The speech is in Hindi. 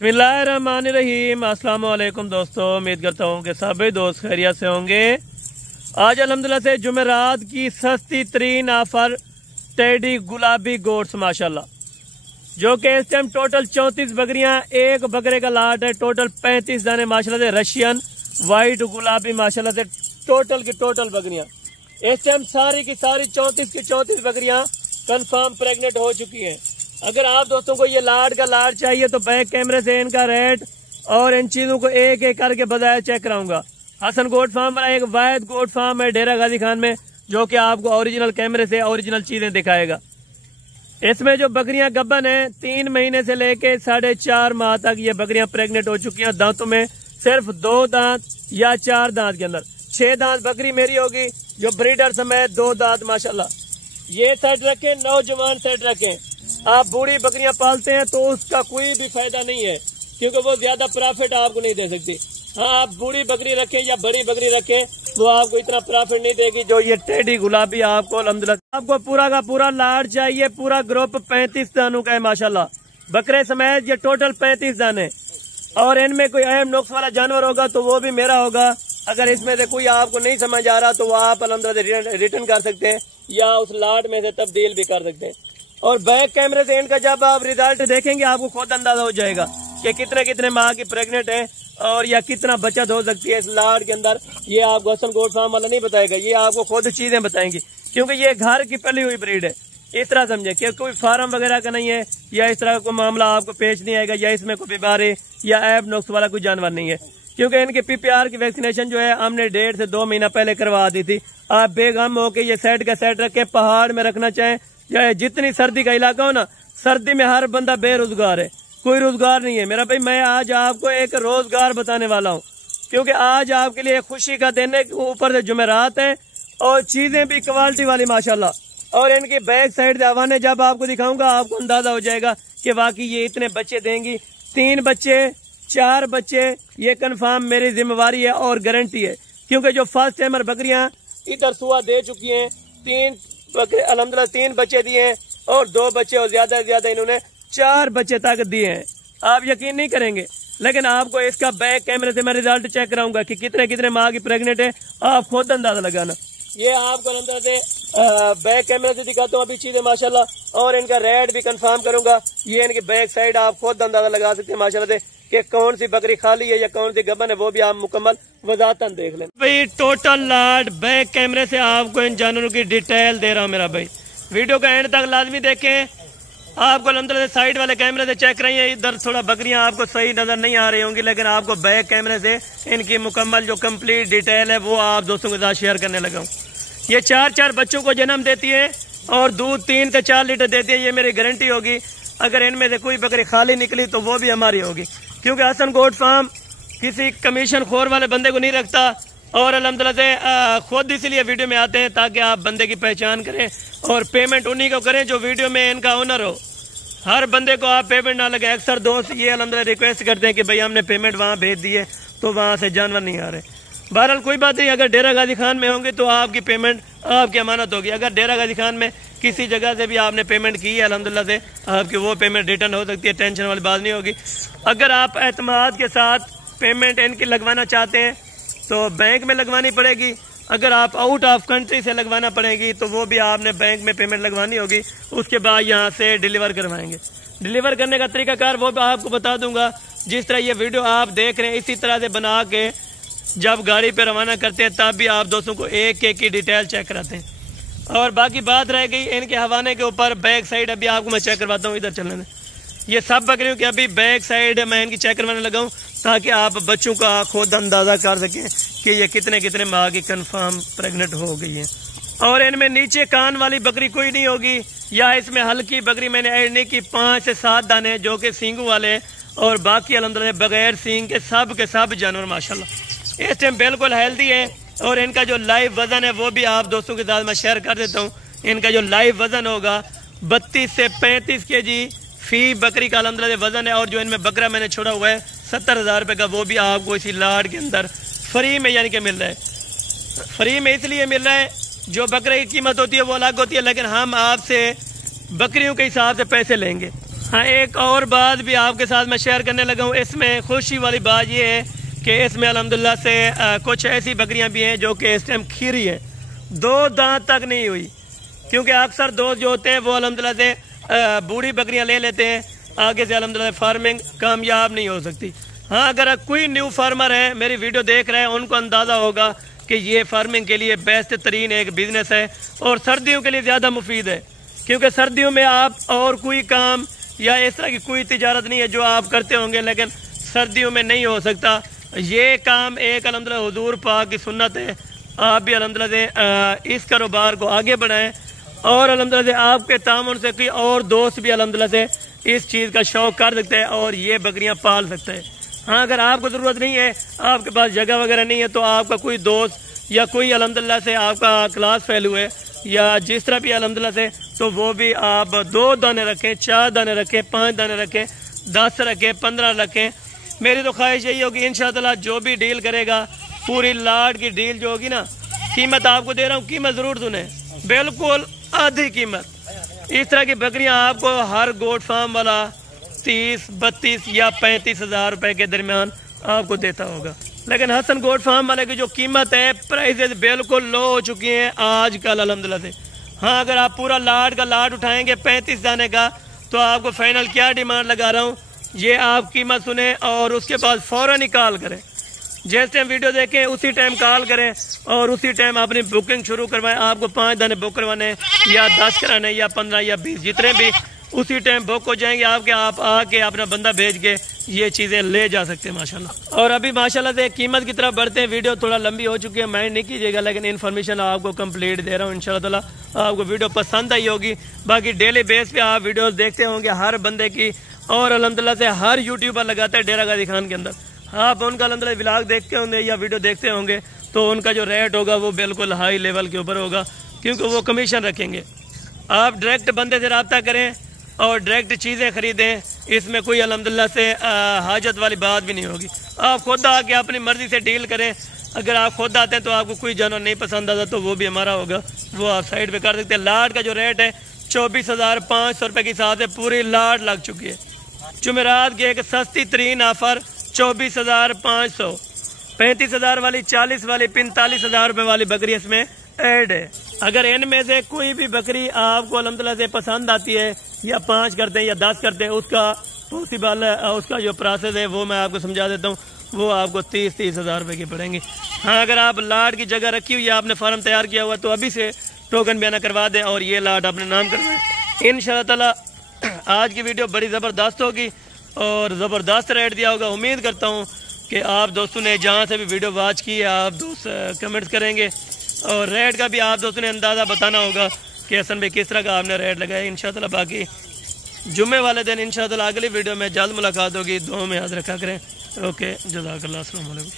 बिस्मिल्लाहिर्रहमानिर्रहीम। अस्सलाम वालेकुम दोस्तों, उम्मीद करता हूँ कि सभी दोस्त खैरियत से होंगे। आज अल्हम्दुलिल्लाह से जुमेरात की सस्ती तरीन ऑफर टेडी गुलाबी गोट्स माशाल्लाह, जो कि इस टाइम टोटल 34 बकरियां, एक बकरे का लाट है। टोटल 35 दाने माशाल्लाह से रशियन वाइट गुलाबी माशाल्लाह से टोटल की टोटल बकरियां इस टाइम सारी की सारी 34 की 34 बकरियां कंफर्म प्रेग्नेंट हो चुकी हैं। अगर आप दोस्तों को ये लाट का लाट चाहिए तो बैक कैमरे से इनका रेट और इन चीजों को एक एक करके बजाय चेक कराऊंगा। हसन गोट फार्म वाला एक वाहिद गोट फार्म है डेरा गाजी खान में, जो कि आपको ओरिजिनल कैमरे से ओरिजिनल चीजें दिखाएगा। इसमें जो बकरियां गब्बन है 3 महीने से लेके 4.5 माह तक ये बकरियां प्रेग्नेंट हो चुकी हैं। दांतों में सिर्फ 2 दांत या 4 दांत के अंदर 6 दांत बकरी मेरी होगी, जो ब्रीडर समेत 2 दांत माशाल्लाह। ये सेट रखें, नौजवान सेट रखें। आप बूढ़ी बकरियां पालते हैं तो उसका कोई भी फायदा नहीं है, क्योंकि वो ज्यादा प्रॉफिट आपको नहीं दे सकती। हाँ, आप बूढ़ी बकरी रखें या बड़ी बकरी रखें, वो आपको इतना प्रॉफिट नहीं देगी जो ये टेडी गुलाबी आपको अल्हम्दुलिल्लाह। आपको पूरा का पूरा लाट चाहिए, पूरा ग्रुप 35 दानों का है माशाल्लाह, बकरे समेत ये टोटल 35 दाने। और इनमें कोई अहम नुक्स वाला जानवर होगा तो वो भी मेरा होगा। अगर इसमें से कोई आपको नहीं समझ आ रहा तो वो आप अल्हम्दुलिल्लाह रिटर्न कर सकते हैं या उस लाट में से तब्दील भी कर सकते हैं। और बैक कैमरे से इनका जब आप रिजल्ट देखेंगे आपको खुद अंदाजा हो जाएगा कि कितने कितने माह की प्रेग्नेंट है और या कितना बचत हो सकती है इस लाट के अंदर। ये आपको हसन गोट फार्म वाला नहीं बताएगा, ये आपको खुद चीजें बताएंगी, क्योंकि ये घर की पली हुई ब्रीड है। इस तरह समझे कि कोई फार्म वगैरह का नहीं है या इस तरह का कोई मामला आपको पेश नहीं आएगा या इसमें कोई बीमारी या ऐब नुक्स वाला कोई जानवर नहीं है। क्योंकि इनके PPR की वैक्सीनेशन जो है हमने 1.5 से 2 महीना पहले करवा दी थी। आप बेगम हो के ये सेट का सेट रखे, पहाड़ में रखना चाहें या जितनी सर्दी का इलाका हो ना, सर्दी में हर बंदा बेरोजगार है, कोई रोजगार नहीं है मेरा भाई। मैं आज आपको एक रोजगार बताने वाला हूँ, क्योंकि आज आपके लिए खुशी का दिन है। ऊपर से जुमेरात है और चीजें भी क्वालिटी वाली माशाल्लाह। और इनकी बैक साइड हवाने जब आपको दिखाऊंगा आपको अंदाजा हो जाएगा कि वाकई ये इतने बच्चे देंगी। 3 बच्चे 4 बच्चे ये कंफर्म मेरी जिम्मेवारी है और गारंटी है, क्योंकि जो फर्स्ट टाइमर बकरियां इधर सुआ दे चुकी हैं, 3 बकरे अल्हम्दुलिल्लाह 3 बच्चे दिए हैं और 2 बच्चे और ज्यादा से ज्यादा इन्होंने 4 बच्चे तक दिए हैं। आप यकीन नहीं करेंगे, लेकिन आपको इसका बैक कैमरे से मैं रिजल्ट चेक कराऊंगा कि कितने कितने माह की प्रेग्नेंट है, आप खुद अंदाजा लगाना। ये आपको अंदाजा से बैक कैमरे से दिखाता हूँ अभी चीजें माशाल्लाह, और इनका रेट भी कंफर्म करूंगा। ये इनकी बैक साइड आप खुद अंदाजा लगा सकते हैं माशाल्लाह से कि कौन सी बकरी खाली है या कौन सी गबन है, वो भी आप मुकम्मल वजातन देख लें भाई। टोटल लाट बैक कैमरे से आपको इन जानवरों की डिटेल दे रहा हूँ मेरा भाई। वीडियो का एंड तक लाजमी देखें। आपको अल्हम्दुलिल्लाह साइड वाले कैमरे से चेक रही है, इधर थोड़ा बकरियां आपको सही नजर नहीं आ रही होंगी, लेकिन आपको बैक कैमरे से इनकी मुकम्मल जो कंप्लीट डिटेल है वो आप दोस्तों के साथ शेयर करने लगा हूँ। ये 4 बच्चों को जन्म देती है और दूध 3 से 4 लीटर देती है, ये मेरी गारंटी होगी। अगर इनमें से कोई बकरी खाली निकली तो वो भी हमारी होगी, क्योंकि हसन गोट फार्म किसी कमीशन खोर वाले बंदे को नहीं रखता। और अल्हम्दुलिल्लाह से खुद इसलिए वीडियो में आते हैं ताकि आप बंदे की पहचान करें और पेमेंट उन्हीं को करें जो वीडियो में इनका ओनर हो। हर बंदे को आप पेमेंट ना लगे। अक्सर दोस्त ये अल्हम्दुलिल्लाह रिक्वेस्ट करते हैं कि भाई हमने पेमेंट वहाँ भेज दी है तो वहाँ से जानवर नहीं आ रहे। बहरहाल कोई बात नहीं, अगर डेरा गाजी खान में होंगे तो आपकी पेमेंट आपकी अमानत होगी। अगर डेरा गाजी खान में किसी जगह से भी आपने पेमेंट की है अल्हम्दुलिल्लाह से आपकी वो पेमेंट रिटर्न हो सकती है, टेंशन वाली बात नहीं होगी। अगर आप एतमाद के साथ पेमेंट इनकी लगवाना चाहते हैं तो बैंक में लगवानी पड़ेगी। अगर आप आउट ऑफ कंट्री से लगवाना पड़ेगी तो वो भी आपने बैंक में पेमेंट लगवानी होगी, उसके बाद यहाँ से डिलीवर करवाएंगे। डिलीवर करने का तरीकाकार वो भी आपको बता दूंगा। जिस तरह ये वीडियो आप देख रहे हैं इसी तरह से बना के जब गाड़ी पे रवाना करते हैं तब भी आप दोस्तों को एक एक की डिटेल चेक कराते हैं। और बाकी बात रह गई इनके हवाने के ऊपर बैक साइड, अभी आपको मैं चेक करवाता हूँ, इधर चलने दें। ये सब बकरियों की अभी बैक साइड मैं इनकी चेक करवाने लगा हूँ ताकि आप बच्चों का खुद अंदाजा कर सकें कि ये कितने कितने माह की कंफर्म प्रेग्नेंट हो गई है। और इनमें नीचे कान वाली बकरी कोई नहीं होगी, या इसमें हल्की बकरी मैंने ऐड नहीं की। 5 से 7 दाने जो कि सींगों वाले, और बाकी अल्हम्दुलिल्लाह बगैर सींग के सब जानवर माशाल्लाह इस टाइम बिल्कुल हेल्दी है। और इनका जो लाइव वजन है वो भी आप दोस्तों के साथ मैं शेयर कर देता हूँ। इनका जो लाइव वजन होगा 32 से 35 kg फी बकरी का अल्हम्दुलिल्लाह वजन है। और जो इनमें बकरा मैंने छोड़ा हुआ है 70,000 रुपये का, वो भी आपको इसी लाट के अंदर फ्री में यानी कि मिल रहा है। फ्री में इसलिए मिल रहा है, जो बकरे की कीमत होती है वो अलग होती है, लेकिन हम आपसे बकरियों के हिसाब से पैसे लेंगे। हाँ, एक और बात भी आपके साथ मैं शेयर करने लगा हूँ। इसमें खुशी वाली बात ये है कि इसमें अल्हम्दुलिल्लाह से कुछ ऐसी बकरियां भी हैं जो कि इस टाइम खीरी हैं, 2 दांत तक नहीं हुई। क्योंकि अक्सर दोस्त जो होते हैं वो अल्हम्दुलिल्लाह से बूढ़ी बकरियां ले लेते हैं, आगे से अल्हम्दुलिल्लाह फार्मिंग कामयाब नहीं हो सकती। हाँ, अगर कोई न्यू फार्मर है मेरी वीडियो देख रहे हैं, उनको अंदाज़ा होगा कि ये फार्मिंग के लिए बेस्ट तरीन एक बिज़नेस है और सर्दियों के लिए ज़्यादा मुफीद है। क्योंकि सर्दियों में आप और कोई काम या इस तरह की कोई तिजारत नहीं है जो आप करते होंगे, लेकिन सर्दियों में नहीं हो सकता। ये काम एक अल्हम्दुलिल्लाह हुजूर पाक की सुन्नत है। आप भी अल्हम्दुलिल्लाह से इस कारोबार को आगे बढ़ाएं और अल्हम्दुलिल्लाह से आपके तामुन से कोई और दोस्त भी अल्हम्दुलिल्लाह से इस चीज़ का शौक़ कर सकते हैं और ये बकरियां पाल सकते हैं। हाँ, अगर आपको ज़रूरत नहीं है, आपके पास जगह वगैरह नहीं है, तो आपका कोई दोस्त या कोई अल्हम्दुलिल्लाह से आपका क्लास फेलो है या जिस तरह भी अल्हम्दुलिल्लाह से, तो वो भी आप 2 दाने रखें, 4 दाने रखें, 5 दाने रखें, 10 रखें, 15 रखें। मेरी तो ख्वाहिश यही होगी इंशाअल्लाह जो भी डील करेगा पूरी लाट की डील जो होगी ना, कीमत आपको दे रहा हूँ, कीमत ज़रूर सुने, बिल्कुल आधी कीमत। इस तरह की बकरियां आपको हर गोट फार्म वाला 30, 32 या 35 हज़ार रुपए के दरमियान आपको देता होगा। लेकिन हसन गोट फार्म वाले की जो कीमत है, प्राइसेस बिल्कुल लो हो चुकी हैं आजकल अल्हम्दुलिल्लाह से। हाँ, अगर आप पूरा लाट का लाट उठाएंगे 35 दाने का, तो आपको फाइनल क्या डिमांड लगा रहा हूँ ये आप कीमत सुने और उसके बाद फौरन ही कॉल करें। जिस टाइम वीडियो देखें उसी टाइम कॉल करें और उसी टाइम अपनी बुकिंग शुरू करवाएं। आपको 5 दाने बुक करवाने या 10 कराने या 15 या 20 जितने भी, उसी टाइम बुक हो जाएंगे आपके। आप आके अपना बंदा भेज के ये चीज़ें ले जा सकते हैं माशाल्लाह। और अभी माशाल्लाह से कीमत की तरफ बढ़ते हैं। वीडियो थोड़ा लंबी हो चुकी है, माइंड नहीं कीजिएगा, लेकिन इन्फॉर्मेशन आपको कंप्लीट दे रहा हूँ। इंशाल्लाह आपको वीडियो पसंद आई होगी। बाकी डेली बेस पे आप वीडियोस देखते होंगे हर बंदे की, और अल्हम्दुलिल्लाह से हर यूट्यूबर लगाता है डेरा गाजी खान के अंदर। आप उनका अल्हम्दुलिल्लाह व्लॉग देखते होंगे या वीडियो देखते होंगे, तो उनका जो रेट होगा वो बिल्कुल हाई लेवल के ऊपर होगा, क्योंकि वो कमीशन रखेंगे। आप डायरेक्ट बंदे से रब्ता करें और डायरेक्ट चीज़ें खरीदें, इसमें कोई अल्हम्दुलिल्लाह से हाजत वाली बात भी नहीं होगी। आप खुद आके अपनी मर्जी से डील करें। अगर आप खुद आते हैं तो आपको कोई जानवर नहीं पसंद आता तो वो भी हमारा होगा, वो आप साइड पे कर सकते हैं। लाट का जो रेट है 24,500 रुपये के हिसाब से पूरी लाट लग चुकी है। जुमेरात की एक सस्ती तरीन ऑफर 24,500, 35,000 वाली, 40 वाली, 45,000 रुपये वाली बकरी इसमें ऐड है। अगर इनमें से कोई भी बकरी आपको अल्हम्दुलिल्लाह से पसंद आती है, या 5 करते हैं या 10 करते हैं, उसका पॉसिबल उसका जो प्रोसेस है वो मैं आपको समझा देता हूँ। वो आपको 30 हज़ार रुपये की पड़ेंगी। हाँ, अगर आप लाट की जगह रखी हुई है, आपने फार्म तैयार किया हुआ, तो अभी से टोकन बयाना करवा दें और ये लाट अपने नाम करवाएं। इंशाअल्लाह ताला आज की वीडियो बड़ी ज़बरदस्त होगी और ज़बरदस्त रेट दिया होगा। उम्मीद करता हूँ कि आप दोस्तों ने जहाँ से भी वीडियो वॉच की है, आप दोस्त कमेंट्स करेंगे और रेट का भी आप दोस्तों ने अंदाज़ा बताना होगा कि हसन भाई किस तरह का आपने रेट लगाया। इंशाअल्लाह बाकी जुम्मे वाले दिन इंशाअल्लाह अगली वीडियो में जल्द मुलाकात होगी। दुआ में याद रखा करें। ओके, जज़ाकल्लाह, अस्सलाम वालेकुम।